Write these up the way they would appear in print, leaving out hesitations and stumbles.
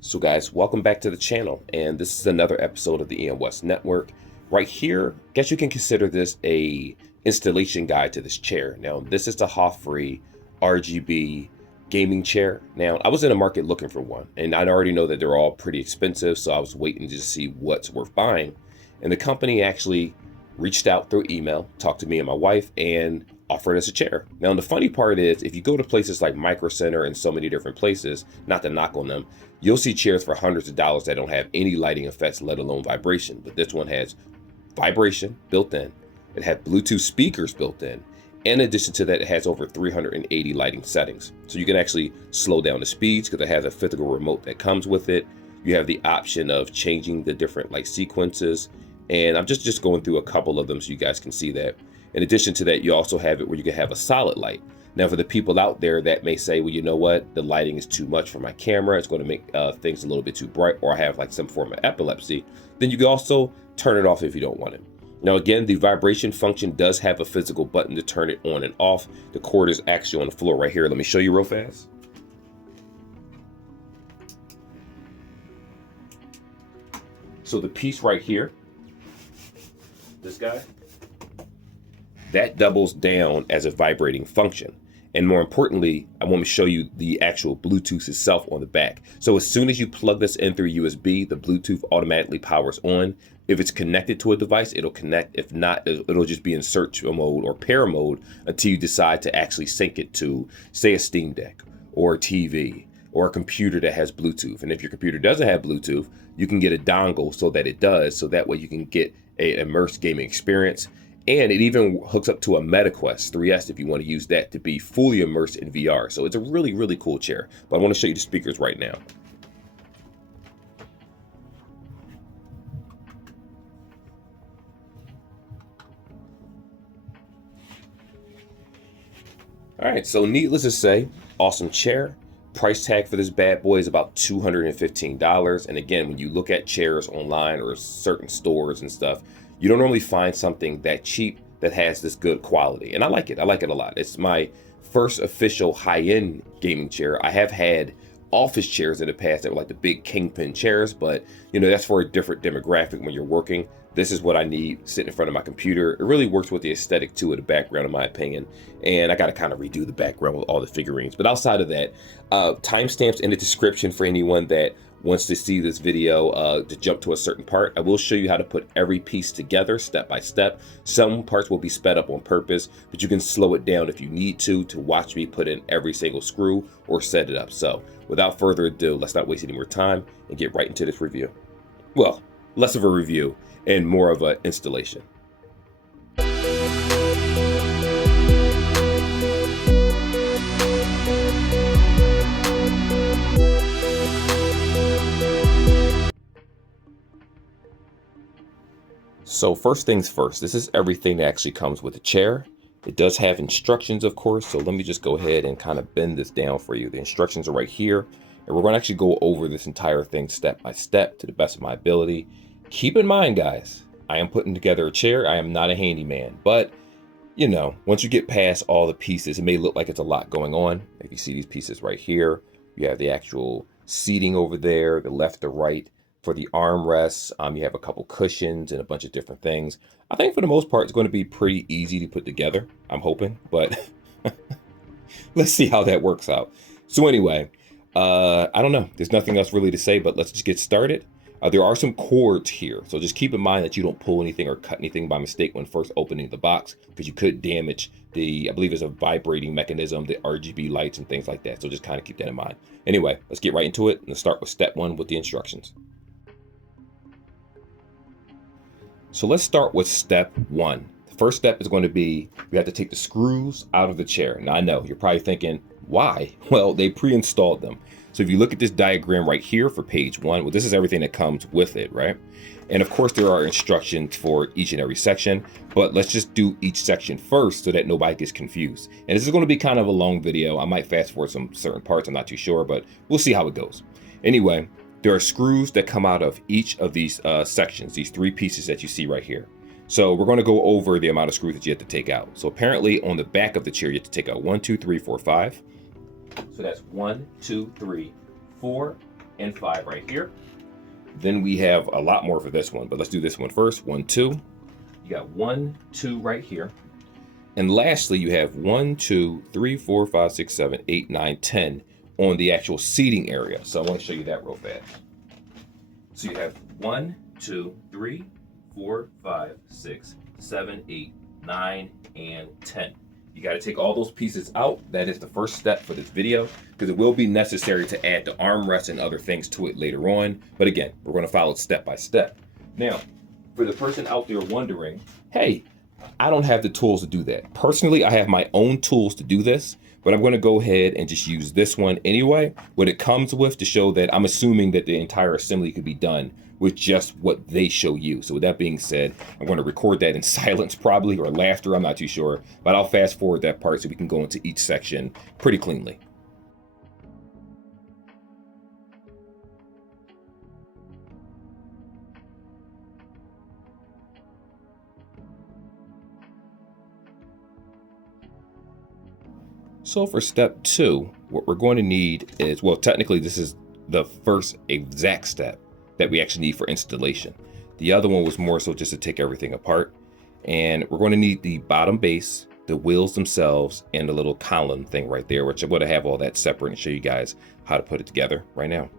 So guys, welcome back to the channel, and this is another episode of the EM West Network. Right here, I guess you can consider this a installation guide to this chair. Now, this is the HOFFREE RGB Gaming Chair. Now, I was in the market looking for one, and I already know that they're all pretty expensive, so I was waiting to see what's worth buying. And the company actually reached out through email, talked to me and my wife, and offered us a chair. Now, the funny part is, if you go to places like Micro Center and so many different places, not to knock on them, you'll see chairs for hundreds of dollars that don't have any lighting effects, let alone vibration. But this one has vibration built in. It had Bluetooth speakers built in. In addition to that, it has over 380 lighting settings. So you can actually slow down the speeds because it has a physical remote that comes with it. You have the option of changing the different light sequences. And I'm just going through a couple of them so you guys can see that. In addition to that, you also have it where you can have a solid light. Now, for the people out there that may say, well, you know what, the lighting is too much for my camera, it's going to make things a little bit too bright, or I have like some form of epilepsy, then you can also turn it off if you don't want it. Now, again, the vibration function does have a physical button to turn it on and off. The cord is actually on the floor right here. Let me show you real fast. So the piece right here, this guy, that doubles down as a vibrating function. And more importantly, I want to show you the actual Bluetooth itself on the back. So as soon as you plug this in through USB, the Bluetooth automatically powers on. If it's connected to a device, it'll connect. If not, it'll just be in search mode or pair mode until you decide to actually sync it to, say, a Steam Deck or a TV or a computer that has Bluetooth. And if your computer doesn't have Bluetooth, you can get a dongle so that it does, so that way you can get an immersed gaming experience. And it even hooks up to a MetaQuest 3S if you want to use that to be fully immersed in VR. So it's a really, really cool chair. But I want to show you the speakers right now. All right, so needless to say, awesome chair. Price tag for this bad boy is about $215. And again, when you look at chairs online or certain stores and stuff, you don't normally find something that cheap that has this good quality. And I like it. I like it a lot. It's my first official high-end gaming chair. I have had office chairs in the past that were like the big kingpin chairs, but you know, that's for a different demographic when you're working. This is what I need sitting in front of my computer. It really works with the aesthetic too of the background, in my opinion. And I got to kind of redo the background with all the figurines. But outside of that, timestamps in the description for anyone that wants to see this video to jump to a certain part. I will show you how to put every piece together step by step. Some parts will be sped up on purpose, but you can slow it down if you need to watch me put in every single screw or set it up. So without further ado, let's not waste any more time and get right into this review. Well, less of a review and more of an installation. So first things first, this is everything that actually comes with the chair. It does have instructions, of course, so let me just go ahead and kind of bend this down for you. The instructions are right here, and we're going to actually go over this entire thing step by step to the best of my ability. Keep in mind, guys, I am putting together a chair. I am not a handyman, but you know, once you get past all the pieces, it may look like it's a lot going on. If you see these pieces right here, you have the actual seating over there, the left, the right. For the armrests, you have a couple cushions and a bunch of different things. I think for the most part, it's going to be pretty easy to put together. I'm hoping, but let's see how that works out. So anyway, I don't know. There's nothing else really to say, but let's just get started. There are some cords here, so just keep in mind that you don't pull anything or cut anything by mistake when first opening the box, because you could damage the, I believe it's a vibrating mechanism, the RGB lights and things like that. So just kind of keep that in mind. Anyway, let's get right into it. Let's start with step one with the instructions. So let's start with step one. The first step is going to be, we have to take the screws out of the chair. Now I know, you're probably thinking, why? Well, they pre-installed them. So if you look at this diagram right here for page one, well, this is everything that comes with it, right? And of course there are instructions for each and every section, but let's just do each section first so that nobody gets confused. And this is going to be kind of a long video. I might fast forward some certain parts, I'm not too sure, but we'll see how it goes. Anyway, there are screws that come out of each of these sections, these three pieces that you see right here. So we're going to go over the amount of screws that you have to take out. So apparently on the back of the chair, you have to take out 1, 2, 3, 4, 5. So that's 1, 2, 3, 4, and 5 right here. Then we have a lot more for this one, but let's do this one first. 1, 2. You got 1, 2 right here. And lastly, you have 1, 2, 3, 4, 5, 6, 7, 8, 9, 10 on the actual seating area. So I want to show you that real fast. So you have 1, 2, 3, 4, 5, 6, 7, 8, 9, and 10. You got to take all those pieces out. That is the first step for this video, because it will be necessary to add the armrest and other things to it later on. But again, we're going to follow it step by step. Now, for the person out there wondering, hey, I don't have the tools to do that. Personally, I have my own tools to do this, but I'm going to go ahead and just use this one anyway, what it comes with, to show that I'm assuming that the entire assembly could be done with just what they show you. So with that being said, I'm going to record that in silence probably, or laughter, I'm not too sure, but I'll fast forward that part so we can go into each section pretty cleanly. So for step 2, what we're going to need is, well, technically this is the first exact step that we actually need for installation. The other one was more so just to take everything apart. And we're going to need the bottom base, the wheels themselves, and the little column thing right there, which I'm going to have all that separate and show you guys how to put it together right now.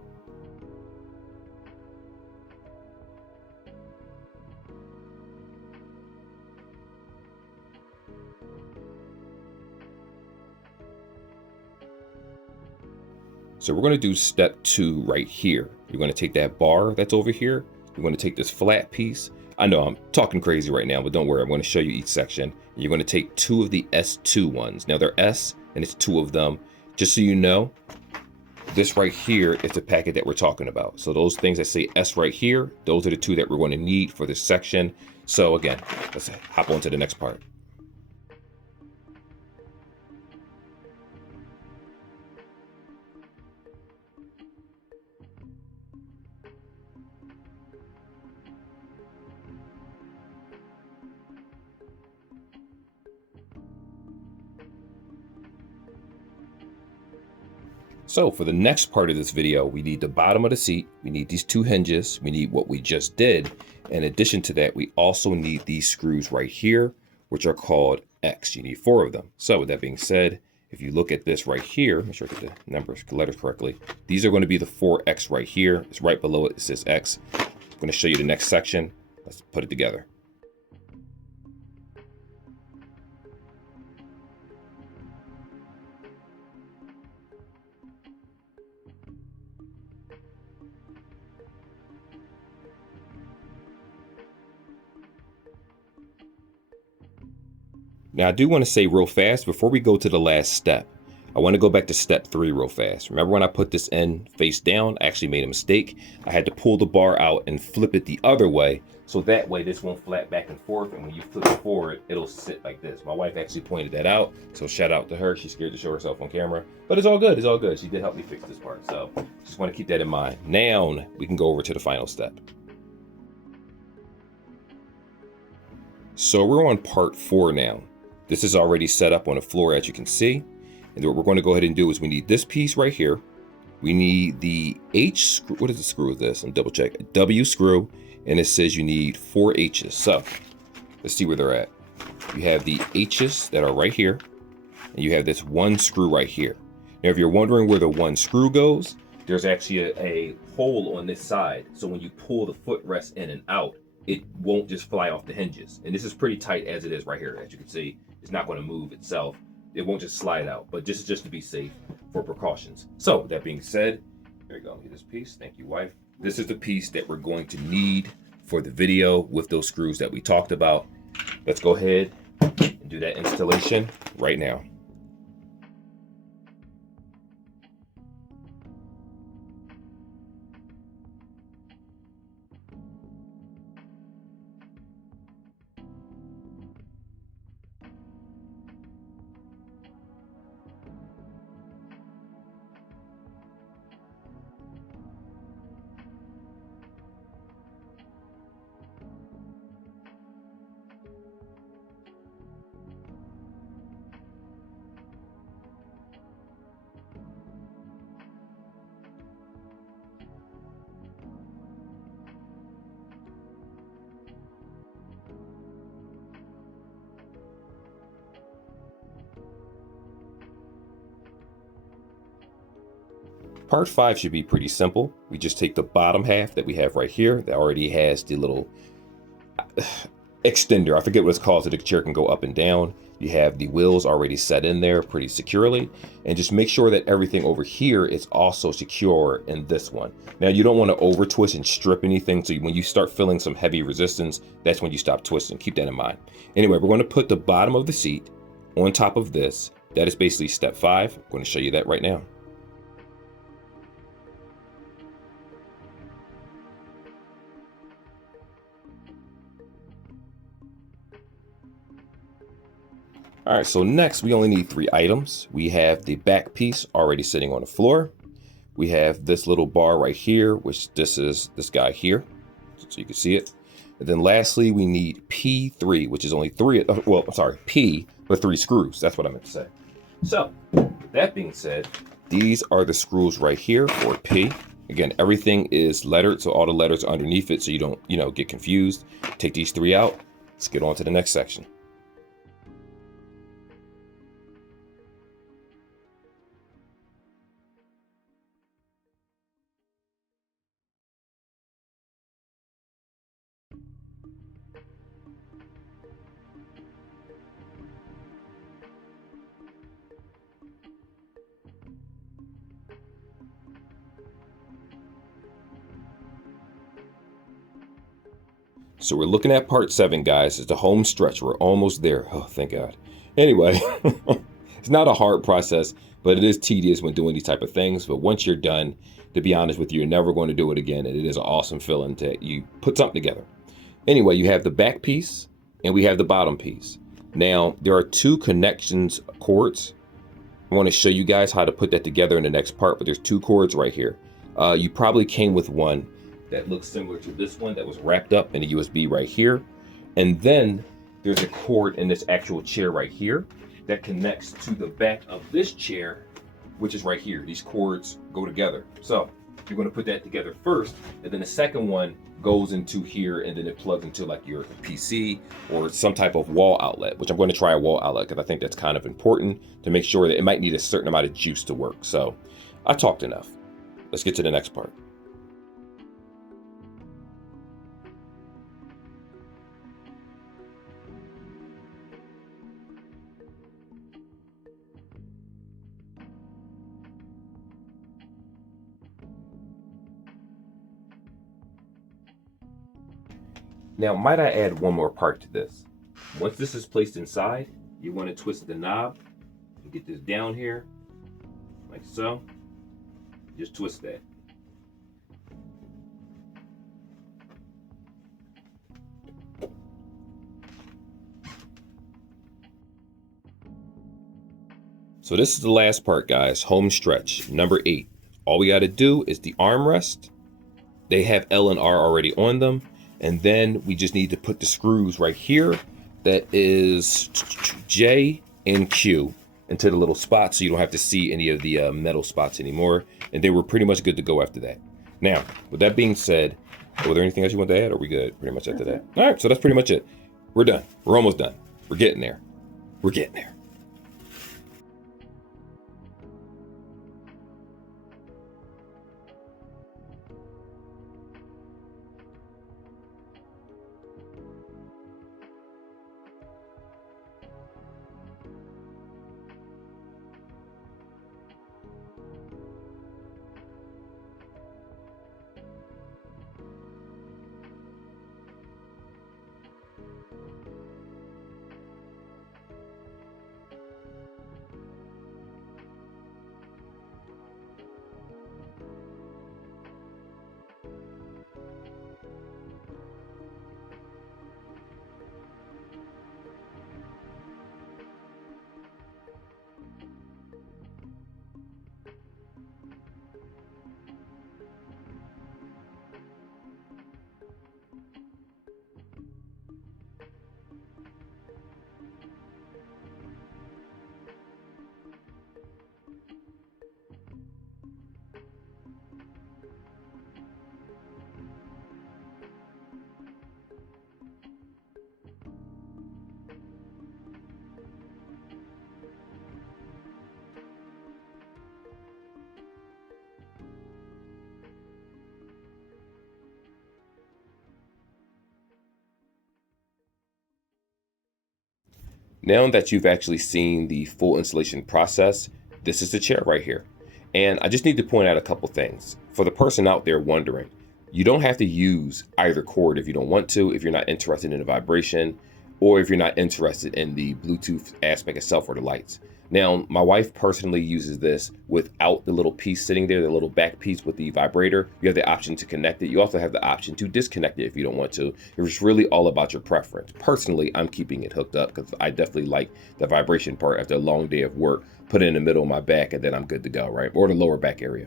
So we're going to do step 2 right here. You're going to take that bar that's over here. You're going to take this flat piece. I know I'm talking crazy right now, but don't worry. I'm going to show you each section. You're going to take 2 of the S2 ones. Now they're S and it's 2 of them. Just so you know, this right here is the packet that we're talking about. So those things that say S right here, those are the 2 that we're going to need for this section. So again, let's hop on to the next part. So for the next part of this video, we need the bottom of the seat. We need these 2 hinges. We need what we just did. In addition to that, we also need these screws right here, which are called X. You need 4 of them. So with that being said, if you look at this right here, make sure I get the numbers, the letters correctly. These are going to be the 4X right here. It's right below it. It says X. I'm going to show you the next section. Let's put it together. Now, I do want to say real fast, before we go to the last step, I want to go back to step 3 real fast. Remember when I put this in face down, I actually made a mistake. I had to pull the bar out and flip it the other way, so that way this won't flat back and forth, and when you flip it forward, it'll sit like this. My wife actually pointed that out, so shout out to her. She's scared to show herself on camera, but it's all good. It's all good. She did help me fix this part, so just want to keep that in mind. Now, we can go over to the final step. So we're on part 4 now. This is already set up on the floor, as you can see. And what we're going to go ahead and do is we need this piece right here. We need the H screw. What is the screw of this? I'm double check. A W screw. And it says you need 4 H's. So let's see where they're at. You have the H's that are right here. And you have this 1 screw right here. Now, if you're wondering where the 1 screw goes, there's actually a hole on this side. So when you pull the footrest in and out, it won't just fly off the hinges. And this is pretty tight as it is right here. As you can see, it's not going to move itself. It won't just slide out, but this is just to be safe for precautions. So that being said, here we go. Get this piece. Thank you, wife. This is the piece that we're going to need for the video with those screws that we talked about. Let's go ahead and do that installation right now. Part 5 should be pretty simple. We just take the bottom half that we have right here that already has the little extender. I forget what it's called, so the chair can go up and down. You have the wheels already set in there pretty securely, and just make sure that everything over here is also secure in this one. Now, you don't want to over twist and strip anything, so when you start feeling some heavy resistance, that's when you stop twisting. Keep that in mind. Anyway, we're going to put the bottom of the seat on top of this. That is basically step 5. I'm going to show you that right now. All right, so next we only need 3 items. We have the back piece already sitting on the floor. We have this little bar right here, which this is this guy here, so you can see it. And then lastly, we need P3, which is only 3, well, I'm sorry, P, but 3 screws. That's what I meant to say. So, that being said, these are the screws right here for P. Again, everything is lettered, so all the letters are underneath it, so you don't, get confused. Take these 3 out. Let's get on to the next section. So we're looking at part 7, guys. It's the home stretch. We're almost there. Oh, thank God. Anyway, it's not a hard process, but it is tedious when doing these type of things. But once you're done, to be honest with you, you're never going to do it again. And it is an awesome feeling to you put something together. Anyway, you have the back piece and we have the bottom piece. Now, there are 2 connections cords. I want to show you guys how to put that together in the next part, but there's 2 cords right here. You probably came with one that looks similar to this one that was wrapped up in a USB right here. And then there's a cord in this actual chair right here that connects to the back of this chair, which is right here. These cords go together. So you're going to put that together first, and then the second one goes into here, and then it plugs into like your PC or some type of wall outlet, which I'm going to try a wall outlet because I think that's kind of important to make sure that it might need a certain amount of juice to work. So I talked enough. Let's get to the next part. Now, might I add one more part to this? Once this is placed inside, you want to twist the knob and get this down here, like so. Just twist that. So this is the last part, guys. Home stretch, number 8. All we got to do is the armrest. They have L and R already on them. And then we just need to put the screws right here. That is J and Q into the little spots so you don't have to see any of the metal spots anymore. And then we're pretty much good to go after that. Now, with that being said, was there anything else you want to add? Or are we good pretty much after that? All right, so that's pretty much it. We're done. We're almost done. We're getting there. We're getting there. Now that you've actually seen the full installation process, this is the chair right here. And I just need to point out a couple things. For the person out there wondering, you don't have to use either cord if you don't want to, if you're not interested in the vibration, or if you're not interested in the Bluetooth aspect itself or the lights. Now, my wife personally uses this without the little piece sitting there, the little back piece with the vibrator. You have the option to connect it. You also have the option to disconnect it if you don't want to. It's really all about your preference. Personally, I'm keeping it hooked up because I definitely like the vibration part after a long day of work. Put it in the middle of my back and then I'm good to go, right? Or the lower back area.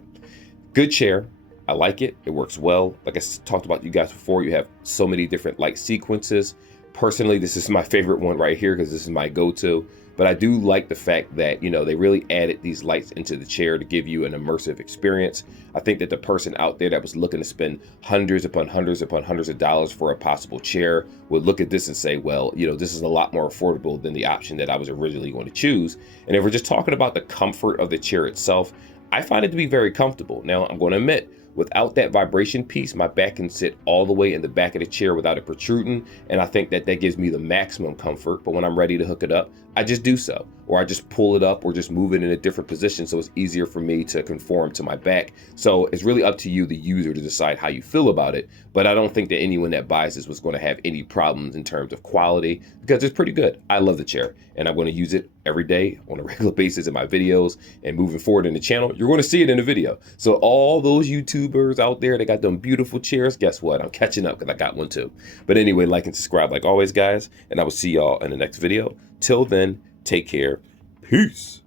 Good chair. I like it. It works well. Like I talked about you guys before, you have so many different light sequences. Personally, this is my favorite one right here because this is my go-to. But I do like the fact that, you know, they really added these lights into the chair to give you an immersive experience. I think that the person out there that was looking to spend hundreds upon hundreds upon hundreds of dollars for a possible chair would look at this and say, well, you know, this is a lot more affordable than the option that I was originally going to choose. And if we're just talking about the comfort of the chair itself, I find it to be very comfortable. Now, I'm going to admit, without that vibration piece, my back can sit all the way in the back of the chair without it protruding. And I think that that gives me the maximum comfort. But when I'm ready to hook it up, I just do so. Or I just pull it up or just move it in a different position so it's easier for me to conform to my back. So it's really up to you, the user, to decide how you feel about it. But I don't think that anyone that buys this was going to have any problems in terms of quality because it's pretty good. I love the chair and I'm going to use it every day on a regular basis in my videos, and moving forward in the channel, you're going to see it in the video. So all those YouTubers out there that got them beautiful chairs, guess what? I'm catching up because I got one too. But anyway, like and subscribe like always, guys, and I will see y'all in the next video. Till then, take care. Peace.